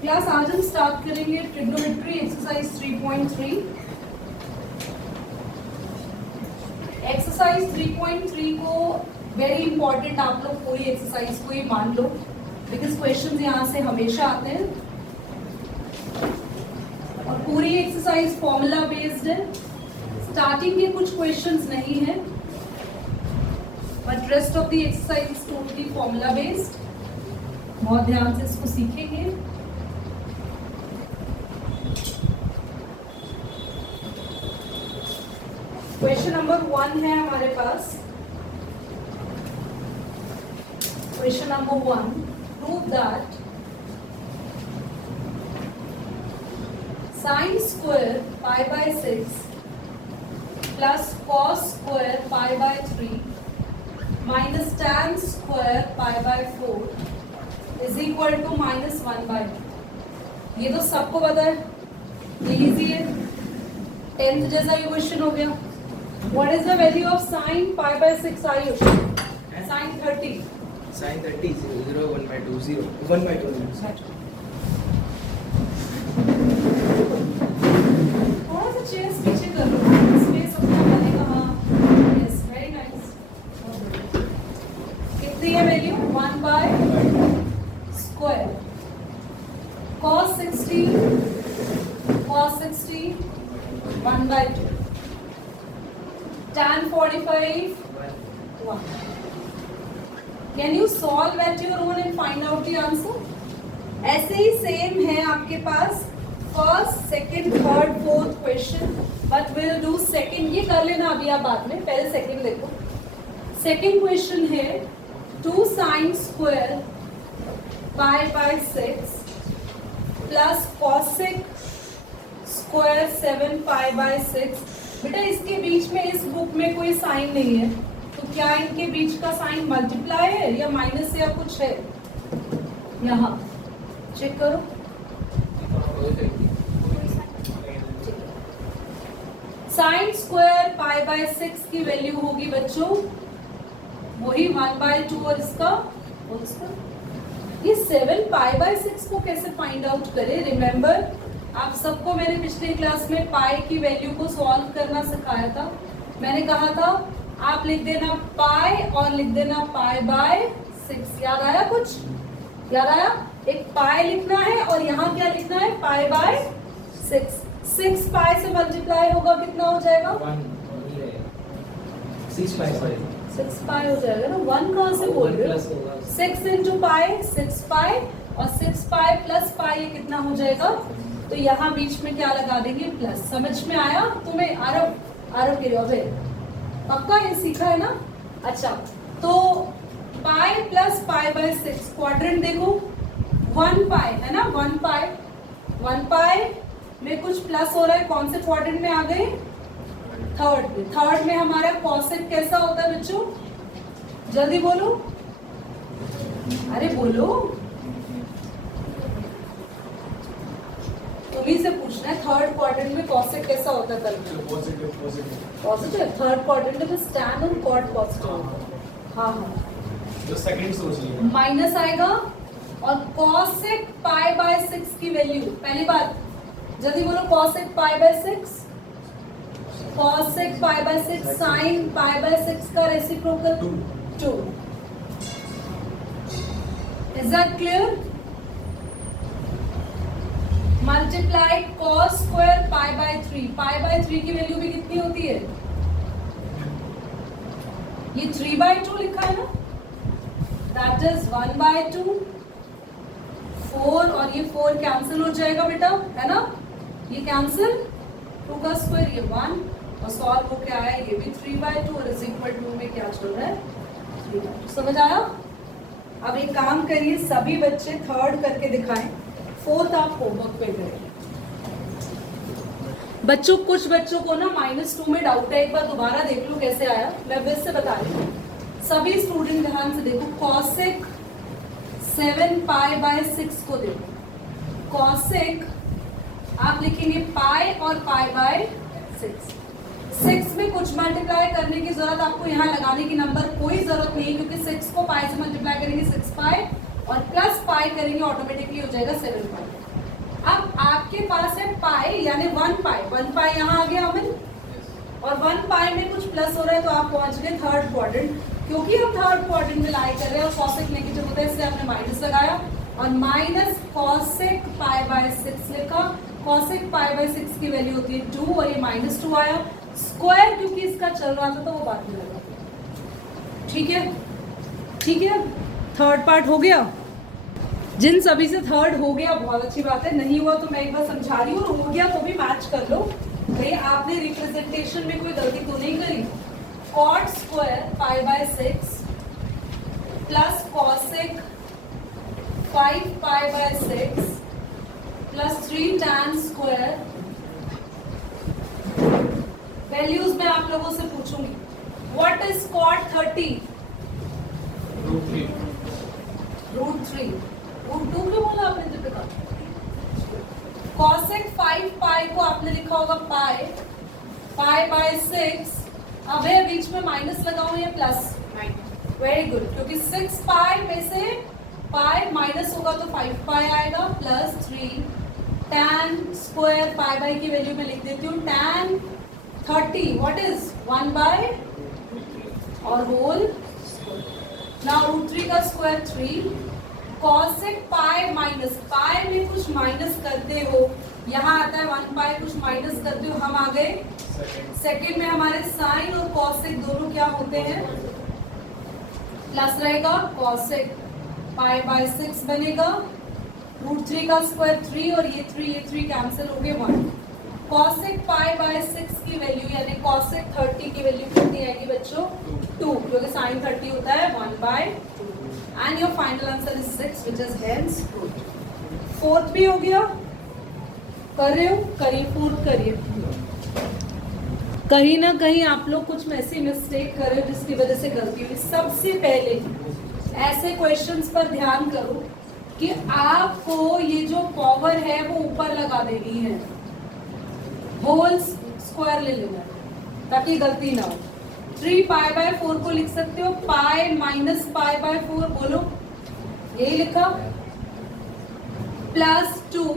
Class आज हम start करेंगे ट्रिग्नोमेट्री एक्सरसाइज 3.3। एक्सरसाइज 3.3 को वेरी इंपॉर्टेंट आप लोग पूरी एक्सरसाइज को ही मान लो, बिकॉज क्वेश्चंस यहाँ से हमेशा आते हैं और पूरी एक्सरसाइज फॉर्मूला बेस्ड है। स्टार्टिंग के कुछ क्वेश्चंस नहीं है, but rest of the exercise is totally formula based. बहुत ध्यान से इसको सीखेंगे। क्वेश्चन नंबर 1 है हमारे पास। Question number 1, prove that sine square pi by 6 plus cos square pi by 3 minus tan square pi by 4 is equal to minus 1/2। ये तो सबको पता है, ये इजी है, 10th जैसा ये क्वेश्चन हो गया। What is the value of sin pi by 6 Ayush? Sin 30. Sin 30 0 1/2 0 1/2 थोड़ा सा चेयर्स पीछे कर लो, स्पेस अपना बनेगा। हाँ, यस, वेरी नाइस। कितनी है value? 1 bye square cos 60 1/2 tan 45 1। Can you solve at your own and find out the answer? ऐसे ही सेम है आपके पास first, second, third, fourth question, but will do second. ये कर लेना अभी आप बाद में, पहले सेकंड देखो। सेकंड क्वेश्चन है 2 sin square pi by 6 plus cosec square 7 pi by 6। बेटा इसके बीच में इस बुक में कोई साइन नहीं है, तो क्या इनके बीच का साइन मल्टीप्लाई है या माइनस या कुछ है? यहाँ चेक करो। साइन स्क्वायर पाई बाय 6 की वैल्यू होगी बच्चों वही 1/2 और इसका ये 7 पाई बाय 6 को कैसे फाइंड आउट करें? रिमेम्बर, आप सबको मैंने पिछले क्लास में पाई की वैल्यू को सॉल्व करना सिखाया था। मैंने कहा था आप लिख देना पाई और लिख देना पाई बाय 6। याद आया? कुछ याद आया? एक पाई लिखना है और यहाँ क्या लिखना है? पाई बाय 6। 6 पाई से मल्टीप्लाई होगा, कितना हो जाएगा? 6 पाई हो जाएगा ना। 1 कहाँ से बोल रहे हो? 6 इंटू पाई 6 पाई और 6 पाई प्लस पाई, ये कितना हो जाएगा? तो यहाँ बीच में क्या लगा देंगे? प्लस। समझ में आया तुम्हें? आरव के लिए पक्का ये सीखा है ना? अच्छा, तो pi plus pi by 6 quadrant देखो 1 पाई है ना। 1 पाई में कुछ प्लस हो रहा है, कौन से क्वाड्रेंट में आ गए? थर्ड में। थर्ड में हमारा कॉसेक कैसा होता है बच्चों? जल्दी बोलो, अरे बोलो, तुम्ही से पूछना है। थर्ड क्वाड्रेंट में कॉसेक कैसा होता है? पॉजिटिव। थर्ड क्वाड्रेंट में स्टैन और कॉड पॉजिटिव। हाँ जो सेकंड सोच लिया माइनस आएगा और कॉसेक पाई बाय 6 की वैल्यू, पहली बात जल्दी बोलो, cosec pi by 6, cosec pi by 6 sine pi by 6 का reciprocal 2। Is that clear? Multiply cos square pi by 3। Pi by 3 की वैल्यू भी कितनी होती है? ये 3/2 लिखा है ना, दैट इज 1/2। 4 और ये 4 कैंसिल हो जाएगा बेटा, है ना? ये कैंसिल, 2 का स्क्वायर ये 1 और सॉल्व हो क्या है? ये भी 3/2 और इज इक्वल टू में क्या चल रहा है? 3/2। समझ आया? अब एक काम करिए, सभी बच्चे थर्ड करके दिखाएं, फोर्थ आप होमवर्क पे करें। बच्चों, कुछ बच्चों को ना -2 में डाउट है, एक बार दोबारा देख लो कैसे आया। मैं फिर से बता रही हूँ, सभी स्टूडेंट ध्यान से देखो। कॉसेक 7 पाई बाय 6 को देखो। कॉसेक आप लिखेंगे पाई और पाई बाय 6। 6 में कुछ मल्टीप्लाई करने की जरूरत आपको यहाँ लगाने की नंबर कोई जरूरत नहीं है, क्योंकि 6 को पाई से मल्टीप्लाई करेंगे 6 पाई और प्लस पाई करेंगे ऑटोमेटिकली हो जाएगा 7 पाई। अब आपके पास है पाई यानी 1 पाई यहाँ आ गया अमन, और 1 पाई में कुछ प्लस हो रहा है तो आप पहुंच गए थर्ड क्वाड्रेंट। क्योंकि हम थर्ड क्वाड्रेंट में लाई कर रहे हैं और कॉसेक नेगेटिव होता है इसलिए आपने माइनस लगाया और माइनस कॉसेक पाई बाय 6 लिखा। कॉसेक पाई बाय 6 की वैल्यू होती है 2 और ये -2 आया। स्क्वायर क्योंकि इसका चल रहा था तो वो बाद में लगा। ठीक है, ठीक है, थर्ड पार्ट हो गया। जिन सभी से थर्ड हो गया बहुत अच्छी बात है, नहीं हुआ तो मैं एक बार समझा रही हूँ, और हो गया तो भी मैच कर लो भाई। आपने रिप्रेजेंटेशन में कोई गलती तो नहीं करी। Cot square pi by 6 plus cosec 5 pi by 6 plus 3 tan square. Values में आप लोगों से पूछूंगी, व्हाट इज कॉट 30? √3 √2 क्यों बोला आपने दीपिका? कॉसेक 5 पाई को आपने लिखा होगा पाई बाय 6। अब है बीच में माइनस लगाओ या प्लस? वेरी गुड, क्योंकि 6 पाई में से पाई माइनस होगा तो 5 पाई आएगा plus 3 tan square pi by की वैल्यू में लिख देती हूँ tan 30 व्हाट इज 1 बाय और होल। नाउ √3 का square 3 cosec pi minus pi में कुछ माइनस करते हो, यहाँ आता है 1 पाई कुछ माइनस करते हो, हम आ गए सेकेंड में। हमारे साइन और कॉसेक दोनों क्या होते हैं? प्लस रहेगा। कॉसेक पाई बाय 6 बनेगा। √3 का स्क्वायर 3 और ये 3 कैंसिल हो गए 1। कॉसेक पाई बाय 6 की वैल्यू यानी कॉसेक 30 की वैल्यू कितनी आएगी बच्चों? 2, क्योंकि साइन 30 होता है 1/2 and your final answer is 6 which is hence good. Fourth भी हो गया, कर रहे हो? करिए, फोर्थ करिए। कहीं ना कहीं आप लोग कुछ ऐसी मिस्टेक कर रहे हो जिसकी वजह से गलती हुई। सबसे पहले ऐसे क्वेश्चंस पर ध्यान करो कि आपको ये जो पावर है वो ऊपर लगा देनी है, होल स्क्वायर ले लेना है ताकि गलती ना हो। 3 पाई बाय 4 को लिख सकते हो पाई माइनस पाई बाय 4, बोलो यही लिखा, plus 2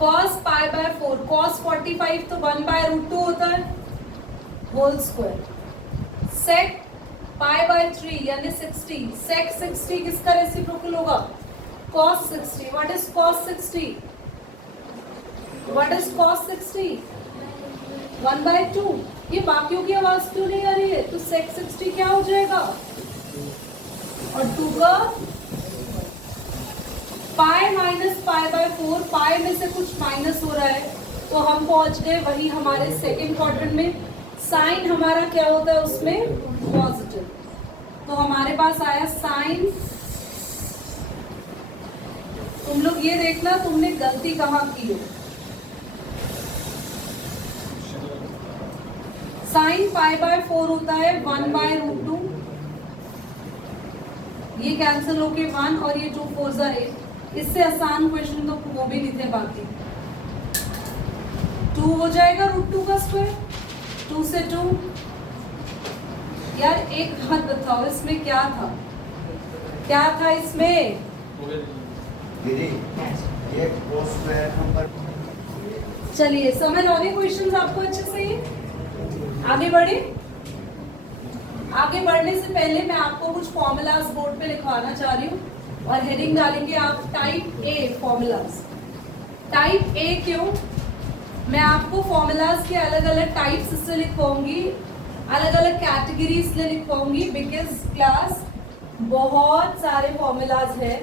cos pi by 4, cos 45 तो 1/√2 होता है whole square. Sec pi by 3 यानी 60, सेक 60 किसका रेसिप्रोकल होगा? Cos 60। What is cos 60? What is cos 60? 1/2। ये बाकियों की आवाज क्यों नहीं आ रही है? तो सेक 60 क्या हो जाएगा? और 2 का पाई माइनस पाई बाय 4, पाई में से कुछ माइनस हो रहा है तो हम पहुंच गए वही हमारे सेकेंड क्वाड्रेंट में। साइन हमारा क्या होता है उसमें? पॉजिटिव, तो हमारे पास आया साइन। तुम लोग ये देखना तुमने गलती कहाँ की है। साइन पाई बाय 4 होता है 1/√2, ये कैंसिल होके 1 और ये 2 4 जा 8। इससे आसान क्वेश्चन तो वो भी नहीं थे बाकी। 2 हो जाएगा √2 का स्क्वायर, 2 से 2। यार एक बात बताओ इसमें क्या था? क्या था इसमें? चलिए समझ आ गए क्वेश्चंस आपको अच्छे से? आगे बढ़े। आगे बढ़ने से पहले मैं आपको कुछ फॉर्मूलाज बोर्ड पे लिखवाना चाह रही हूँ और हेडिंग डालेंगे आप type A formulas. Type A क्यों? मैं आपको फॉर्मूलाज के अलग अलग टाइप्स से लिखवाऊंगी, अलग अलग कैटेगरीज से लिखवाऊंगी, बिकॉज क्लास बहुत सारे फॉर्मूलाज है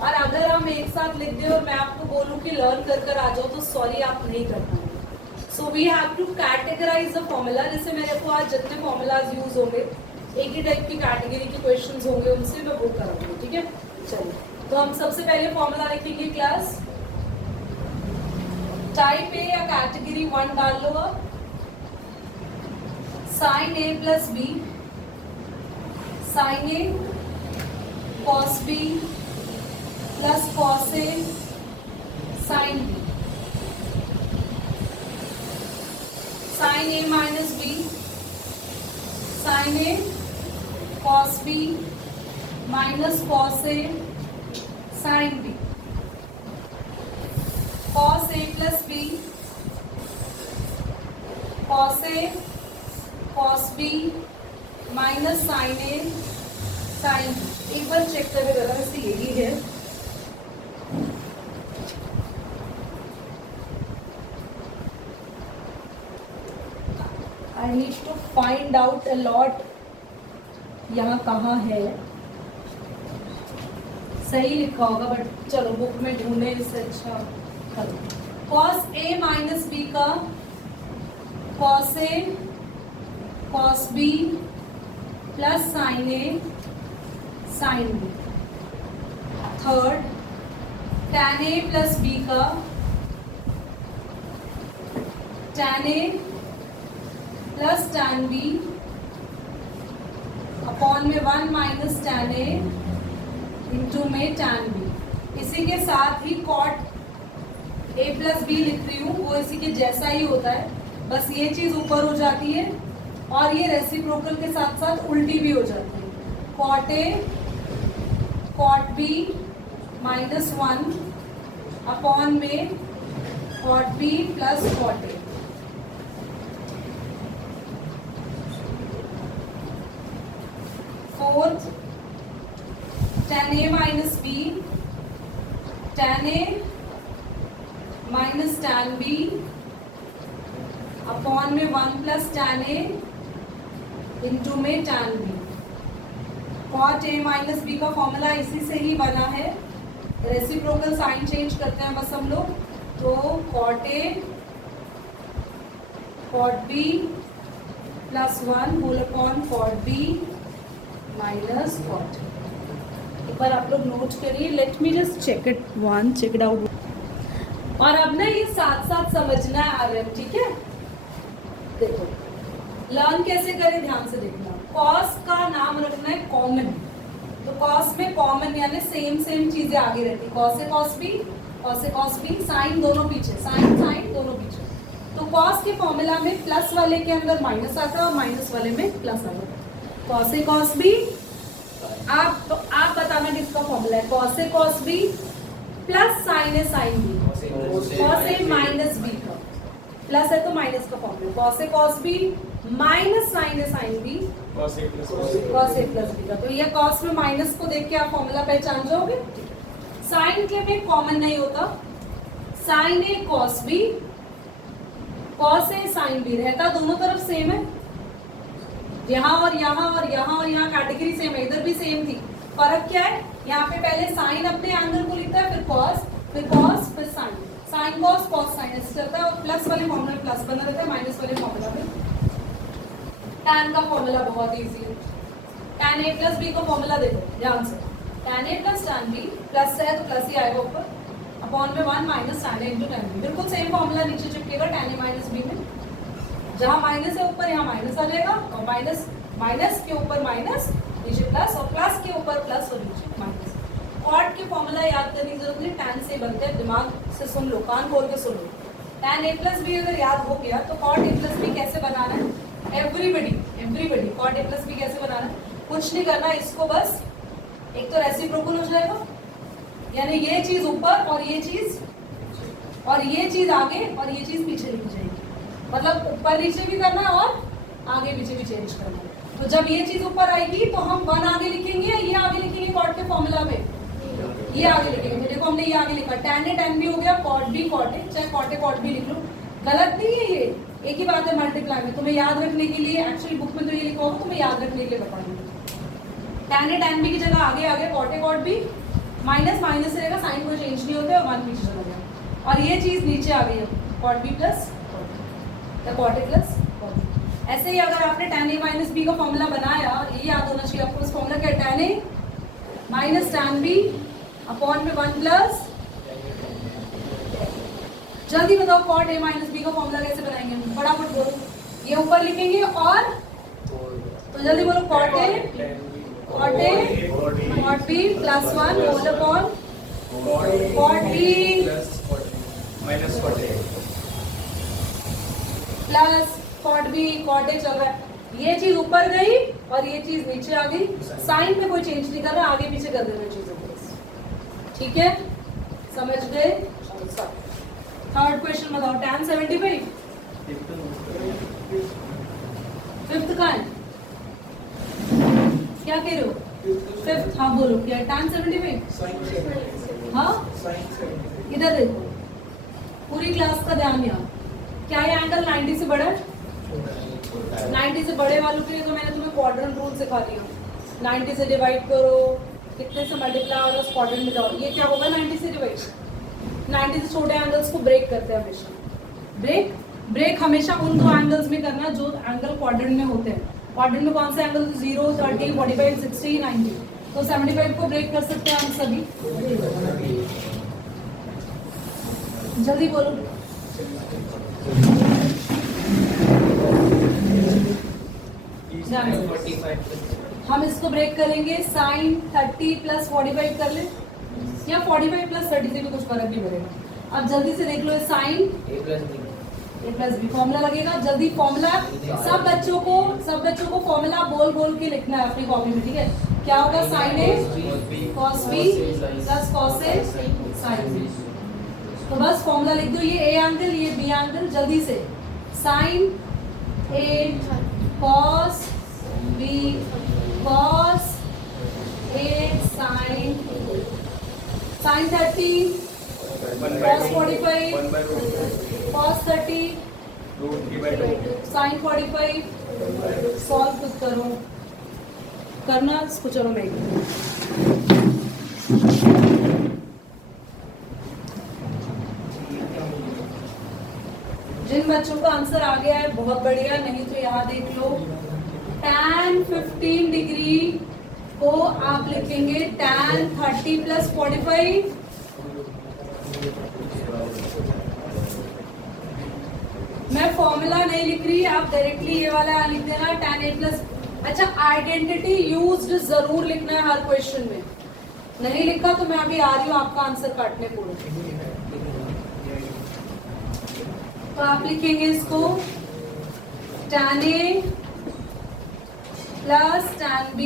और अगर हम एक साथ लिख दें और मैं आपको बोलूँ कि लर्न कर कर आ जाओ तो सॉरी आप नहीं कर पाएंगे। So we have to categorise the formula. जैसे मेरे को आज जितने फॉर्मूलाज यूज होंगे एक ही टाइप की कैटेगरी के क्वेश्चंस होंगे उनसे मैं वो कराऊंगी, ठीक है? चलिए तो हम सबसे पहले फॉर्मूला लिखेंगे क्लास। टाइप ए या कैटेगरी 1 डाल लो आप। Sine A plus B, sine A cos B plus cos A sine B. Sine sine A minus B, sine A cos B minus cos A sine B, cos A plus B, cos A cos B minus sine A sine B. एक बार check करें जरा, वैसे यही है। I need to find out a lot, यहाँ कहाँ है, सही लिखा होगा बट चलो बुक में ढूंढे इससे अच्छा। कॉस ए माइनस बी का cos A cos B plus sign A sine B. Third, tan A plus B का tan A plus tan B upon में 1 माइनस टैन ए इंटू में टैन बी। इसी के साथ ही कॉट ए प्लस बी लिख रही हूँ, वो इसी के जैसा ही होता है, बस ये चीज ऊपर हो जाती है और ये रेसिप्रोकल के साथ साथ उल्टी भी हो जाती है। Cot A cot B minus 1 upon में cot B plus cot A. Fourth, tan a minus B, tan a minus tan b upon में 1 प्लस tan a इंटू में tan b। cot a minus b का formula इसी से ही बना है, reciprocal sign change करते हैं बस हम लोग। तो cot a cot b plus 1 whole upon cot b minus cot. एक बार आप लोग नोट करिए, let me just check it out. और अब ना ये साथ साथ समझना है आरएम, ठीक है। देखो लर्न कैसे करें, ध्यान से देखना। कॉस का नाम रखना है कॉमन, तो कॉस में कॉमन यानी सेम चीजें आगे रहती है। Cos A cos B, cos A cos B, sign दोनों पीछे, साइन साइन दोनों पीछे। तो कॉस के फॉर्मूला में प्लस वाले के अंदर माइनस आता है और माइनस वाले में प्लस आता है। कॉस ए कॉस बी, आप बताना किसका फॉर्मूला है। Cos A cos B plus sign A sine B, cos A minus B का प्लस है तो माइनस का formula. Cos A cos B minus sine A sine B, cos A plus B का। तो ये कॉस में minus को देख के आप फॉर्मूला पहचान जाओगे। साइन के में कॉमन नहीं होता, sign A cos B, cos A sine B रहता दोनों तरफ सेम है। यहाँ और यहाँ और यहाँ और यहाँ कैटेगरी सेम है, इधर भी सेम थी। फर्क क्या है, यहाँ पे पहले साइन अपने एंगल को लिखता है, फिर कॉस फिर sine, sine cos cos sine ऐसे चलता है। और प्लस वाले फॉर्मूला प्लस बना रहता है, माइनस वाले फॉर्मूला पे टैन का फॉर्मूला बहुत इजी है। टैन ए प्लस बी का फॉर्मूला देखो ध्यान से, tan A plus tan B, plus है तो प्लस ही आएगा ऊपर, अपॉन में 1 minus tan A into tan B. बिल्कुल सेम फॉर्मूला नीचे चिपकेगा टैन ए माइनस बी में, जहाँ माइनस है ऊपर यहाँ माइनस आ जाएगा, और माइनस माइनस के ऊपर माइनस, नीचे प्लस, और प्लस के ऊपर प्लस और नीचे माइनस। कॉट के फॉर्मूला याद करने की जरूरत नहीं, टैन से बनते हैं, दिमाग से सुन लो, कान खोल के सुन लो। टैन ए प्लस बी अगर याद हो गया तो कॉट ए प्लस बी कैसे बनाना है, everybody cot A plus B कैसे बनाना है, कुछ नहीं करना, इसको बस एक तो रेसिप्रोकल हो जाएगा, यानी ये चीज ऊपर और ये चीज आगे और ये चीज पीछे लिखी जाएगी। मतलब ऊपर नीचे भी करना है और आगे पीछे भी चेंज करना है। तो जब ये चीज ऊपर आएगी तो हम 1 आगे लिखेंगे, ये आगे लिखेंगे कॉट के फॉर्मूला में, ये आगे लिखेंगे। तो देखो हमने ये आगे लिखा, टैन ए टैन बी हो गया, कॉट बी कॉट ए, चाहे कॉट ए कॉट बी लिख लो, गलत नहीं है ये, एक ही बात है मल्टीप्लाई में। तुम्हें याद रखने के लिए, एक्चुअली बुक में तो ये लिखा होगा, तुम्हें याद रखने के लिए बता दूंगी। टैन ए टैन बी की जगह आगे cot A cot B, minus minus रहेगा, साइन कोई चेंज नहीं होता है, और 1 पीछे चला गया, और ये चीज नीचे आ गई है, कॉट बी प्लस या cot A plus cot B. ऐसे ही अगर आपने टैन ए माइनस बी का फॉर्मूला बनाया, ये याद होना चाहिए आपको, इस फॉर्मूला क्या है, tan A minus tan B upon में 1 प्लस, जल्दी बताओ कॉट ए माइनस बी का फॉर्मूला कैसे बनाएंगे, फटाफट बोलो, ये ऊपर लिखेंगे और तो जल्दी बोलो, cot A cot B plus 1 whole upon cot B minus cot A plus cot B cot A चल रहा है, ये चीज ऊपर गई और ये चीज नीचे आ गई, साइन में कोई चेंज नहीं कर रहा, आगे पीछे कर देना चीजों को, ठीक है, समझ गए। थर्ड क्वेश्चन बताओ, tan 75 फिफ्थ का है, क्या कह रहे हो, फिफ्थ, हाँ बोलो क्या है, tan 75, हाँ इधर देखो, पूरी क्लास का ध्यान यहाँ, क्या ये एंगल 90 से बड़ा है, 90 से बड़े वालों के लिए तो मैंने तुम्हें क्वाड्रेंट रूल सिखा दिया, 90 से डिवाइड करो, कितने से मल्टीप्लाई और उस क्वाड्रेंट में जाओ, ये क्या होगा 90 से डिवाइड, 90 से छोटे एंगल्स को ब्रेक करते हैं हमेशा, ब्रेक हमेशा उन दो एंगल्स में करना जो एंगल क्वाड्रेंट में होते हैं। क्वाड्रेंट में कौन से एंगल, 0, 30, 45, 60, 90, तो 75 को ब्रेक कर सकते हैं हम सभी, जल्दी बोलो। हम इसको ब्रेक करेंगे, साइन 30 प्लस 45 कर ले, या 45 प्लस 30 से भी कुछ फर्क नहीं पड़ेगा। अब जल्दी से देख लो, sign A plus B formula लगेगा, जल्दी फॉर्मूला, सब बच्चों को फॉर्मूला बोल के लिखना है अपनी कॉपी में, ठीक है। क्या होगा, sine A cos B plus cos A sine B, तो बस फॉर्मूला लिख दो, ये ए एंगल ये बी एंगल, जल्दी से, sine A cos B cos A sine 30 cos 45 cos 30 sin 45, solve खुद करो, करना इसको, चलो मैं जिन बच्चों का आंसर आ गया है बहुत बढ़िया, नहीं तो यहाँ देख लो, tan 15 डिग्री को आप लिखेंगे tan 30 प्लस 45, मैं फॉर्मूला नहीं लिख रही, आप डायरेक्टली ये वाला लिख देना, tan a प्लस, अच्छा आइडेंटिटी यूज्ड जरूर लिखना है हर क्वेश्चन में, नहीं लिखा तो मैं अभी आ रही हूँ आपका आंसर काटने पूरा, तो आप लिखेंगे इसको tan a plus tan b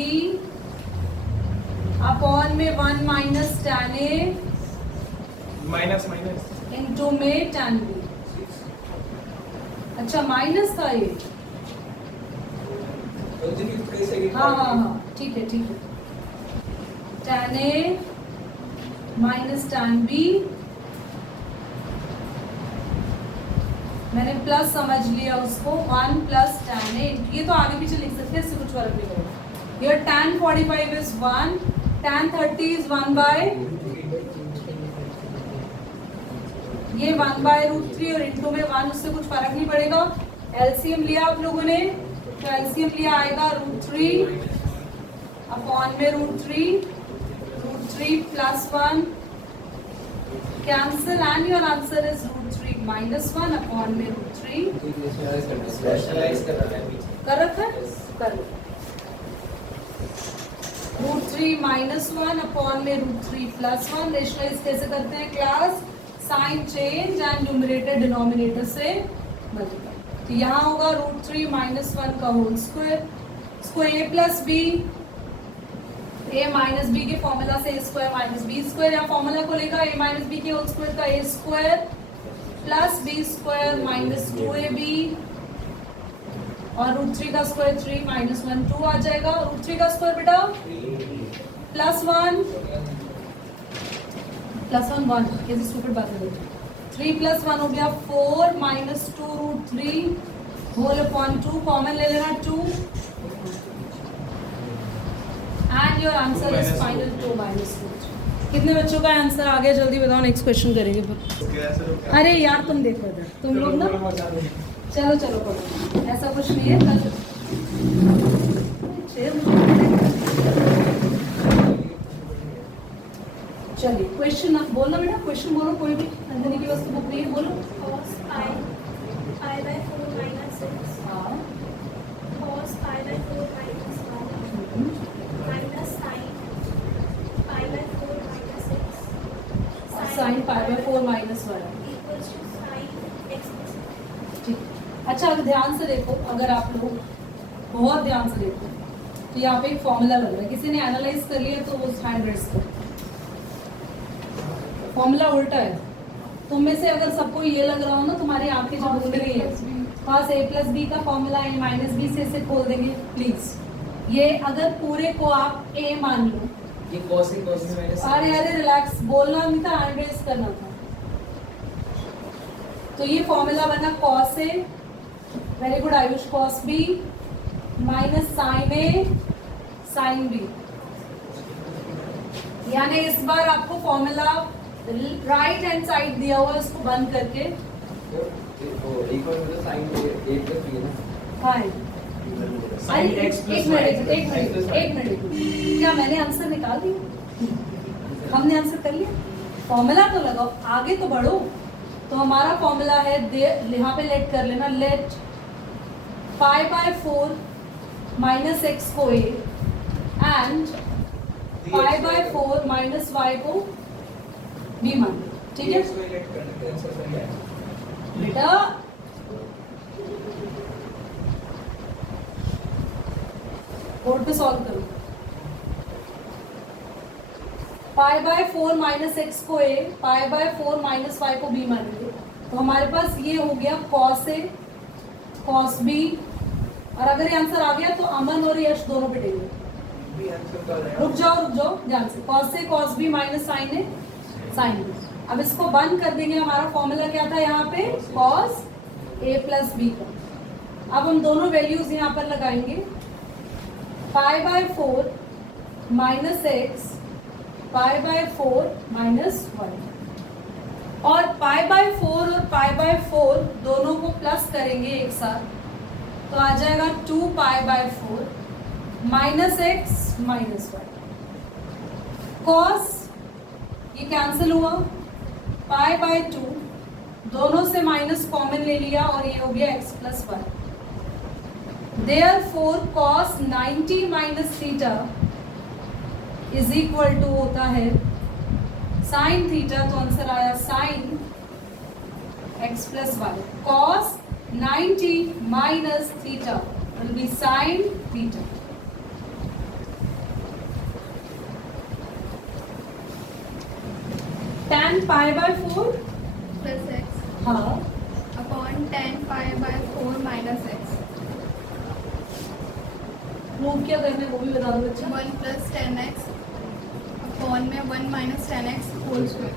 upon में 1 minus tan a minus into में tan b, अच्छा माइनस था ये, हाँ ठीक है tan a minus tan b, मैंने प्लस समझ लिया उसको, 1 प्लस tan a, ये तो आगे पीछे लिख सकते हैं, इससे कुछ फर्क नहीं पड़ेगा। Here tan 45 is 1, tan 30 is 1 by, ये 1 by √3 और इंटू में 1, उससे कुछ फर्क नहीं पड़ेगा। एलसीएम लिया आप लोगों ने, तो एलसीएम लिया आएगा √3 अपॉन में √3 plus 1 cancel and your answer is √3 minus 1 upon में √3, कर रखा है, कर लो, √3 माइनस 1 अपॉन में √3 प्लस 1, रेशनलाइज कैसे करते हैं class, sine change and numerator denominator से मल्टीप्लाई, तो यहाँ होगा √3 माइनस 1 का होल स्क्वायर, इसको a plus B, a minus B के फॉर्मूला से a square minus B square, या फॉर्मूला को लेगा a माइनस बी के होल स्क्वायर का a square plus B square minus 2ab, और √3 का स्क्वायर 3 माइनस 1 2 आ जाएगा, √3 का स्क्वायर बेटा प्लस 1 कैसे स्टूपिड बात है, 3 प्लस 1 हो गया 4 माइनस 2 √3 होल अपॉन 2, कॉमन ले लेना 2, and your answer is final 2 minus 2। कितने बच्चों का आंसर आ गया, जल्दी बताओ, नेक्स्ट क्वेश्चन करेंगे। अरे यार तुम देखो इधर, तुम लोग ना, चलो करो, ऐसा कुछ नहीं है, चलिए क्वेश्चन बोलना बेटा, क्वेश्चन बोलो, कोई भी अंदर की वस्तु बुक नहीं है, बोलो। cos pi by 4 minus 6, हाँ, cos pi by 4 minus 1, minus sin pi by 4 minus 6, sine pi by 4 minus 1, equals to sin x plus 1. ठीक। अच्छा अगर ध्यान से देखो, अगर आप लोग बहुत ध्यान से देखो तो यहाँ पे एक फॉर्मूला लग रहा है, किसी ने एनालाइज कर लिया तो वो हैंड रेस करो। फॉर्मूला उल्टा है। तुम में से अगर सबको ये लग रहा हो ना, तुम्हारी आंखें जो बोल रही है पास a प्लस बी का फॉर्मूला है, माइनस बी से इसे खोल देंगे प्लीज। ये अगर पूरे को आप a मान लो, ये cos A cos B minus अरे अरे रिलैक्स, बोलना नहीं था, हैंड रेस करना था। तो ये फॉर्मूला बना cos A, very good Ayush, cos B minus sine A sine B। यानी इस बार आपको फॉर्मूला राइट हैंड साइड दिया हुआ है, उसको बंद करके एक बार मतलब sin A plus B है ना, fine. sin x plus y एक मिनट, क्या मैंने आंसर निकाल दिया? हमने आंसर कर लिया? फॉर्मूला तो लगाओ, आगे तो बढ़ो। तो हमारा फॉर्मूला है, यहाँ पे लेट कर लेना, let pi by 4 minus x को a and pi by 4 minus y को b मान लो, ठीक है इसको लेट करने के आंसर कर लिया बेटा। बोर्ड पे सॉल्व करो। पाई बाय 4 माइनस एक्स को a, pi by 4 minus y को b मानेंगे। तो हमारे पास ये हो गया cos a cos b, और अगर ये आंसर आ गया तो अमन और यश दोनों पिटेंगे। भी आंसर कर रहे रुक जाओ ध्यान से। cos a cos b minus sine a sine b। अब इसको बंद कर देंगे। हमारा फॉर्मूला क्या था यहाँ पे, cos a प्लस b का। अब हम दोनों वैल्यूज यहाँ पर लगाएंगे, pi by 4 minus x, pi by 4 minus y, और पाई बाय 4 और पाई बाय 4 दोनों को प्लस करेंगे एक साथ, तो आ जाएगा 2 pi by 4 minus x minus y. Cos ये कैंसिल हुआ, पाई बाय 2 दोनों से माइनस कॉमन ले लिया और ये हो गया X plus Y. Therefore cos 90 minus theta is equal to होता है साइन थीटा, तो आंसर आया sine X plus Y. cos 90 minus theta will be sine theta. tan pi by 4 plus X हाँ upon tan pi by 4 minus X, prove क्या करना है वो भी बता दो बच्चा। 1 प्लस 10x अपॉन में 1 माइनस 10x होल स्क्वायर।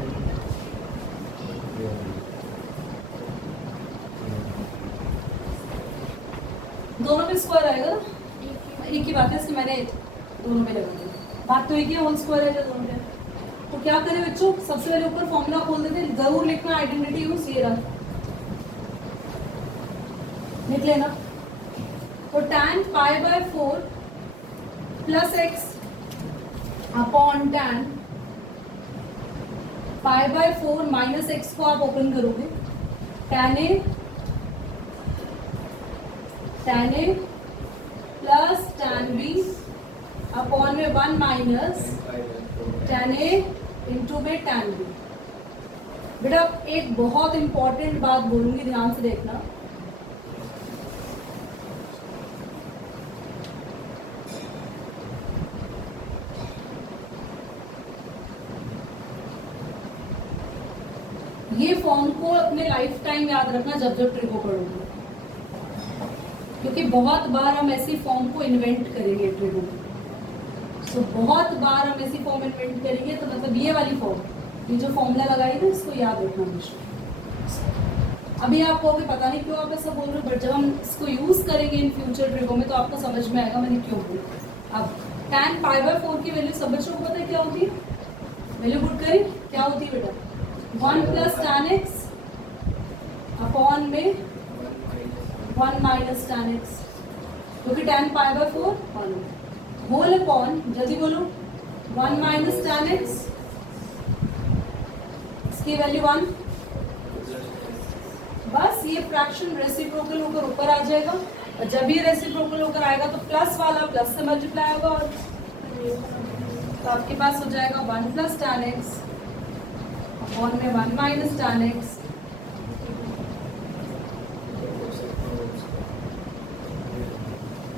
दोनों में स्क्वायर आएगा ना, एक ही बात है, इसलिए मैंने दोनों में लगा दिया। बात तो एक ही है, होल स्क्वायर है जो दोनों में। तो क्या करें बच्चों, सबसे पहले ऊपर फॉर्मूला खोल देते, जरूर लिखना आइडेंटिटी यूज, ये रहा, लिख लेना। तो tan pi by 4 plus x upon tan pi by 4 minus x को आप ओपन करोगे, tan a plus tan b upon में 1 माइनस tan a इंटू में tan b। बेटा एक बहुत इंपॉर्टेंट बात बोलूंगी, ध्यान से देखना। ये फॉर्म को अपने लाइफ टाइम याद रखना जब जब ट्रिको पढ़ोगे, क्योंकि बहुत बार हम ऐसी फॉर्म को इन्वेंट करेंगे ट्रिको में। तो बहुत बार हम ऐसी फॉर्म इन्वेंट करेंगे, तो मतलब ये वाली फॉर्म, ये जो फॉर्मूला लगाई ना, इसको याद रखना हमेशा। अभी आप कहोगे पता नहीं क्यों आप ऐसा बोल रहे हो, बट जब हम इसको यूज करेंगे इन फ्यूचर ट्रिको में तो आपको समझ में आएगा मैंने क्यों बोला। अब tan पाई बाय 4 की वैल्यू सब बच्चों को पता है क्या होती है, वैल्यू पुट करें, क्या होती है बेटा, 1 प्लस tan x अपॉन में 1 माइनस tan x, क्योंकि tan pi by 4 1 whole upon, जल्दी बोलो, 1 माइनस tan x, इसकी वैल्यू 1। बस ये फ्रैक्शन रेसिप्रोकल होकर ऊपर आ जाएगा, और जब ये रेसिप्रोकल होकर आएगा तो प्लस वाला प्लस से मल्टीप्लाई होगा, और तो आपके पास हो जाएगा 1 प्लस tan x अपॉन में 1 माइनस tan x।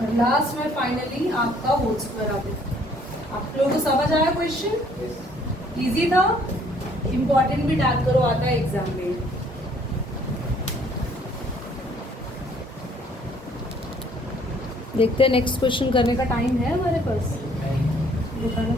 और लास्ट में फाइनली आपका होल स्क्वायर आ गया। आप लोगों को समझ आया क्वेश्चन? इजी था, इम्पोर्टेंट भी टैग करो आता है एग्जाम में। देखते हैं नेक्स्ट क्वेश्चन करने का टाइम है हमारे पास। दिखाना।